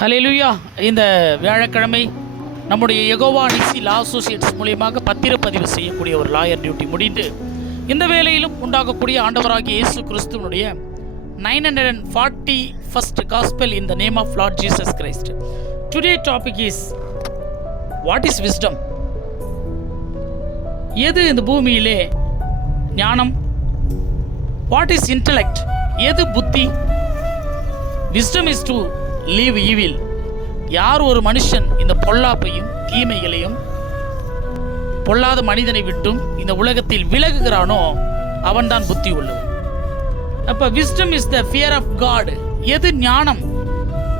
ஹல்லேலூயா. இந்த வியாழக்கிழமை நம்முடைய யெகோவா நிசி லா அசோசியேட்ஸ் மூலியமாக பத்திரப்பதிவு செய்யக்கூடிய ஒரு லாயர் டியூட்டி முடிந்து இந்த வேளையிலும் உண்டாகக்கூடிய ஆண்டவராகிய இயேசு கிறிஸ்துவனுடைய 941st Gospel in the name of Lord Jesus Christ. Today's topic is what is wisdom? எது இந்த பூமியிலே ஞானம்? What is intellect? எது புத்தி? Wisdom is to leave evil. யார் ஒரு மனுஷன் இந்த பொல்லாப்பையும் தீமைகளையும் பொல்லாத மனிதனை விட்டும் இந்த உலகத்தில் விலகுகிறானோ அவன்தான் புத்தி உள்ளவன். அப்ப wisdom is the fear of God. எது ஞானம்?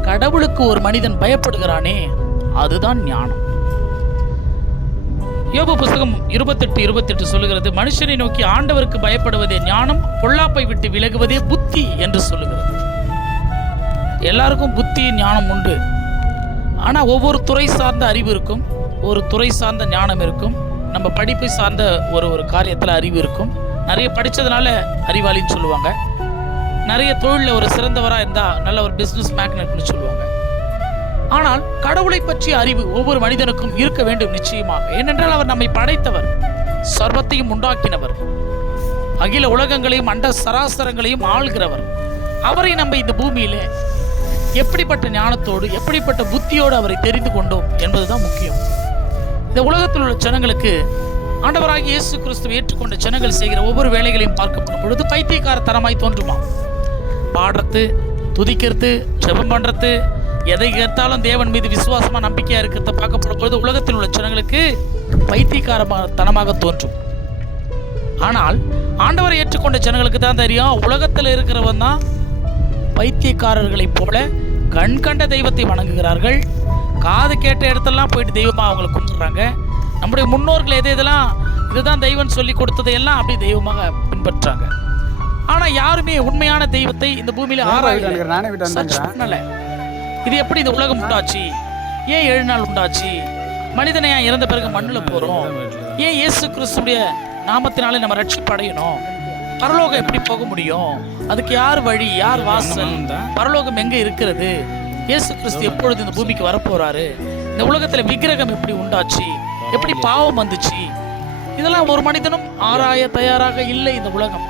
கடவுளுக்கு ஒரு மனிதன் பயப்படுகிறானே அதுதான் ஞானம். யோபு புத்தகம் 28:28 சொல்லுகிறது, மனுஷனை நோக்கி ஆண்டவருக்கு பயப்படுவதே ஞானம், பொல்லாப்பை விட்டு விலகுவதே புத்தி என்று சொல்லுகிறது. எல்லாருக்கும் புத்தி ஞானம் உண்டு. ஆனால் ஒவ்வொரு துறை சார்ந்த அறிவு இருக்கும், ஒரு துறை சார்ந்த ஞானம் இருக்கும். நம்ம படிப்பை சார்ந்த ஒரு காரியத்தில் அறிவு இருக்கும். நிறைய படித்ததுனால அறிவாளின்னு சொல்லுவாங்க. நிறைய தொழிலில் ஒரு சிறந்தவராக இருந்தால் நல்ல ஒரு பிஸ்னஸ் மேக்னட்னு சொல்லுவாங்க. ஆனால் கடவுளை பற்றிய அறிவு ஒவ்வொரு மனிதனுக்கும் இருக்க வேண்டும் நிச்சயமாக. ஏனென்றால் அவர் நம்மை படைத்தவர், சர்வத்தையும் உண்டாக்கினவர், அகில உலகங்களையும் அண்ட சராசரங்களையும் ஆள்கிறவர். அவரை நம்ம இந்த பூமியிலே எப்படிப்பட்ட ஞானத்தோடு எப்படிப்பட்ட புத்தியோடு அவரை தெரிந்து கொண்டோம் என்பதுதான் முக்கியம். இந்த உலகத்தில் உள்ள ஜனங்களுக்கு ஆண்டவராகிய இயேசு கிறிஸ்துவை ஏற்றுக்கொண்ட ஜனங்கள் செய்கிற ஒவ்வொரு வேலைகளையும் பார்க்கப்படும் பொழுது பைத்தியக்காரத்தனமாய் தோன்றுமா. பாடுறது, துதிக்கிறது, ஜெபம் பண்ணுறது, எதை கேட்டாலும் தேவன் மீது விசுவாசமாக நம்பிக்கையாக இருக்கிறத பார்க்கப்படும் பொழுது உலகத்தில் உள்ள ஜனங்களுக்கு பைத்தியக்காரத்தனமாக தோன்றும். ஆனால் ஆண்டவரை ஏற்றுக்கொண்ட ஜனங்களுக்கு தான் தெரியும், உலகத்தில் இருக்கிறவன் தான் பைத்தியக்காரர்களைப் போல கண் கண்ட தெய்வத்தை வணங்குகிறார்கள். காது கேட்ட இடத்தெல்லாம் போயிட்டு தெய்வமாக அவங்களை கும்பிடுறாங்க. நம்முடைய முன்னோர்கள் எதெல்லாம் இதுதான் தெய்வம் சொல்லி கொடுத்ததையெல்லாம் அப்படி தெய்வமாக பின்பற்றாங்க. ஆனால் யாருமே உண்மையான தெய்வத்தை இந்த பூமியில் ஆராயல. இது எப்படி இந்த உலகம் உண்டாச்சு? ஏன் 7 நாள் உண்டாச்சு? மனிதனை ஏன் இறந்த பிறகு மண்ணில் போகிறோம்? ஏன் இயேசு கிறிஸ்துடைய நாமத்தினாலே நம்ம ரட்சிப்பு அடையணும்? பரலோகம் எப்படி போக முடியும்? அதுக்கு யார் வழி, யார் வாசல்? பரலோகம் எங்கே இருக்கிறது? இயேசு கிறிஸ்து எப்பொழுது இந்த பூமிக்கு வரப்போறாரு? இந்த உலகத்தில் விக்கிரகம் எப்படி உண்டாச்சு? எப்படி பாவம் வந்துச்சு? இதெல்லாம் ஒரு மனிதனும் ஆராய தயாராக இல்லை இந்த உலகம்.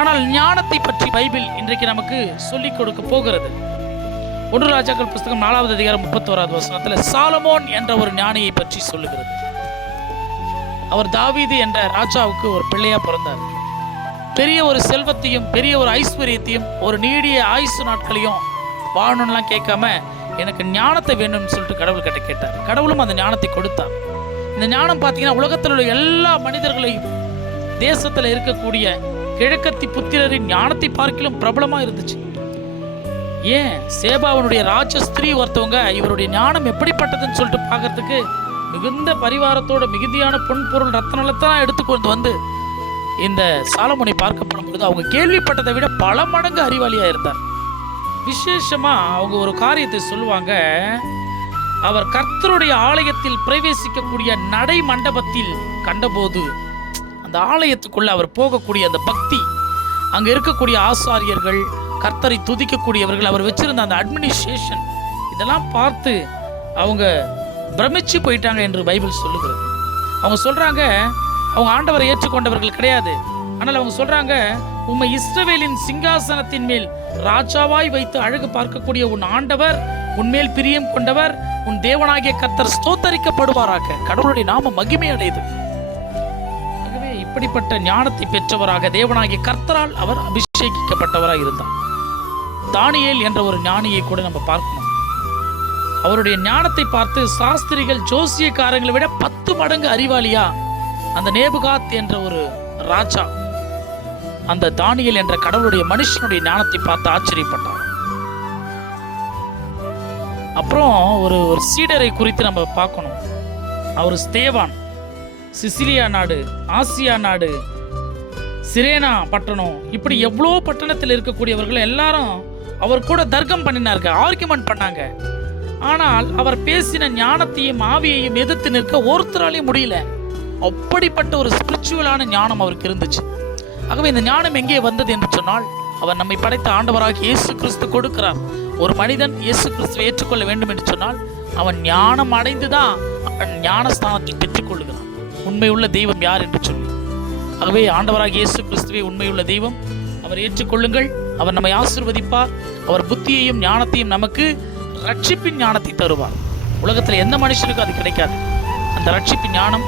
ஆனால் ஞானத்தை பற்றி பைபிள் இன்றைக்கு நமக்கு சொல்லிக் கொடுக்க போகிறது. 1 ராஜாக்கள் புஸ்தகம் 4வது அதிகாரம் 31வது வசனத்தில் சாலமோன் என்ற ஒரு ஞானியை பற்றி சொல்லுகிறது. அவர் தாவீது என்ற ராஜாவுக்கு ஒரு பிள்ளையா பிறந்தார். பெரிய ஒரு செல்வத்தையும் பெரிய ஒரு ஐஸ்வர்யத்தையும் ஒரு நீடிய ஆயுசு நாட்களையும் வாழணும்லாம் கேட்காம எனக்கு ஞானத்தை வேணும்னு சொல்லிட்டு கடவுள் கிட்ட கேட்டார். கடவுளும் அந்த ஞானத்தை கொடுத்தார். இந்த ஞானம் பார்த்தீங்கன்னா உலகத்தில் உள்ள எல்லா மனிதர்களையும் தேசத்தில் இருக்கக்கூடிய கிழக்கத்தி புத்திரரின் ஞானத்தை பார்க்கிலும் பிரபலமாக இருந்துச்சு. ஏன் சேபாவனுடைய ராஜஸ்திரீ ஒருத்தவங்க இவருடைய ஞானம் எப்படிப்பட்டதுன்னு சொல்லிட்டு பார்க்கறதுக்கு மிகுந்த பரிவாரத்தோட மிகுதியான பொன் பொருள் ரத்தனத்தான் எடுத்துக்கொண்டு வந்து இந்த சாலமோனை பார்க்கப்படும் பொழுது அவங்க கேள்விப்பட்டதை விட பல மடங்கு அறிவாளியா இருந்தார். விசேஷமா அவங்க ஒரு காரியத்தை சொல்லுவாங்க. அவர் கர்த்தருடைய ஆலயத்தில் பிரவேசிக்கக்கூடிய நடை மண்டபத்தில் கண்டபோது அந்த ஆலயத்துக்குள்ள அவர் போகக்கூடிய அந்த பக்தி, அங்க இருக்கக்கூடிய ஆசாரியர்கள், கர்த்தரை துதிக்கக்கூடியவர்கள், அவர் வச்சிருந்த அந்த அட்மினிஸ்ட்ரேஷன், இதெல்லாம் பார்த்து அவங்க பிரமிச்சு போயிட்டாங்க என்று பைபிள் சொல்லுகிறது. அவங்க சொல்றாங்க, அவங்க ஆண்டவரை ஏற்றுக்கொண்டவர்கள் கிடையாது. ஆனால் அவங்க சொல்றாங்க, உம்மை இஸ்ரவேலின் சிங்காசனத்தின் மேல் ராஜாவாய் வைத்து அழகு பார்க்கக்கூடிய உன் ஆண்டவர் உன்மேல் பிரியம் கொண்டவர், உன் தேவனாகிய கர்த்தர் ஸ்தோத்தரிக்கப்படுவாராக. கடவுளுடைய நாம மகிமை அடையுது. ஆகவே இப்படிப்பட்ட ஞானத்தை பெற்றவராக தேவனாகிய கர்த்தரால் அவர் அபிஷேகிக்கப்பட்டவராக இருந்தார். தானியேல் என்ற ஒரு ஞானியை கூட நம்ம பார்க்கணும். அவருடைய ஞானத்தை பார்த்து சாஸ்திரிகள் ஜோசியக்காரங்களை விட 10 மடங்கு அறிவாளியா அந்த நேபுகாத் என்ற ஒரு ராஜா அந்த தானியேல் என்ற கடவுளுடைய மனுஷனுடைய ஞானத்தை பார்த்து ஆச்சரியப்பட்டார். அப்புறம் ஒரு சீடரை குறித்து நம்ம பார்க்கணும். அவர் ஸ்தேவான், சிசிலியா நாடு, ஆசியா நாடு, சிரேனா பட்டணம், இப்படி எவ்வளோ பட்டணத்தில் இருக்கக்கூடியவர்கள் எல்லாரும் அவர் கூட தர்க்கம் பண்ணினாங்க, ஆர்கியூமெண்ட் பண்ணாங்க. ஆனால் அவர் பேசின ஞானத்தையும் ஆவியையும் எதிர்த்து நிற்க ஒருத்தராலையும் முடியல. அப்படிப்பட்ட ஒரு ஸ்பிரிச்சுவலான ஞானம் அவருக்கு இருந்துச்சு. ஆகவே இந்த ஞானம் எங்கே வந்தது என்று சொன்னால் அவர் நம்மை படைத்த ஆண்டவராக இயேசு கிறிஸ்து கொடுக்கிறார். ஒரு மனிதன் இயேசு கிறிஸ்துவை ஏற்றுக்கொள்ள வேண்டும் என்று சொன்னால் அவன் ஞானம் அடைந்து தான் ஞானஸ்தானத்தை பெற்றுக்கொள்கிறான். உண்மையுள்ள தெய்வம் யார் என்று சொல்லி. ஆகவே ஆண்டவராக இயேசு கிறிஸ்துவே உண்மையுள்ள தெய்வம். அவர் ஏற்றுக்கொள்ளுங்கள். அவர் நம்மை ஆசீர்வதிப்பார். அவர் புத்தியையும் ஞானத்தையும் நமக்கு ரட்சிப்பின் ஞானத்தை தருவார். உலகத்தில் எந்த மனுஷனுக்கும் அது கிடைக்காது. அந்த ரட்சிப்பின் ஞானம்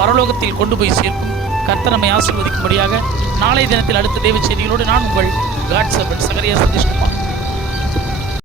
பரலோகத்தில் கொண்டு போய் சேர்க்கும். கர்த்தர் நம்மை ஆசீர்வதிக்கும்படியாக நாளைய தினத்தில் அடுத்த தேவ செய்திகளோடு நான் உங்கள் காட் சர்வன்ட் சகரியா சதீஷ்குமார்.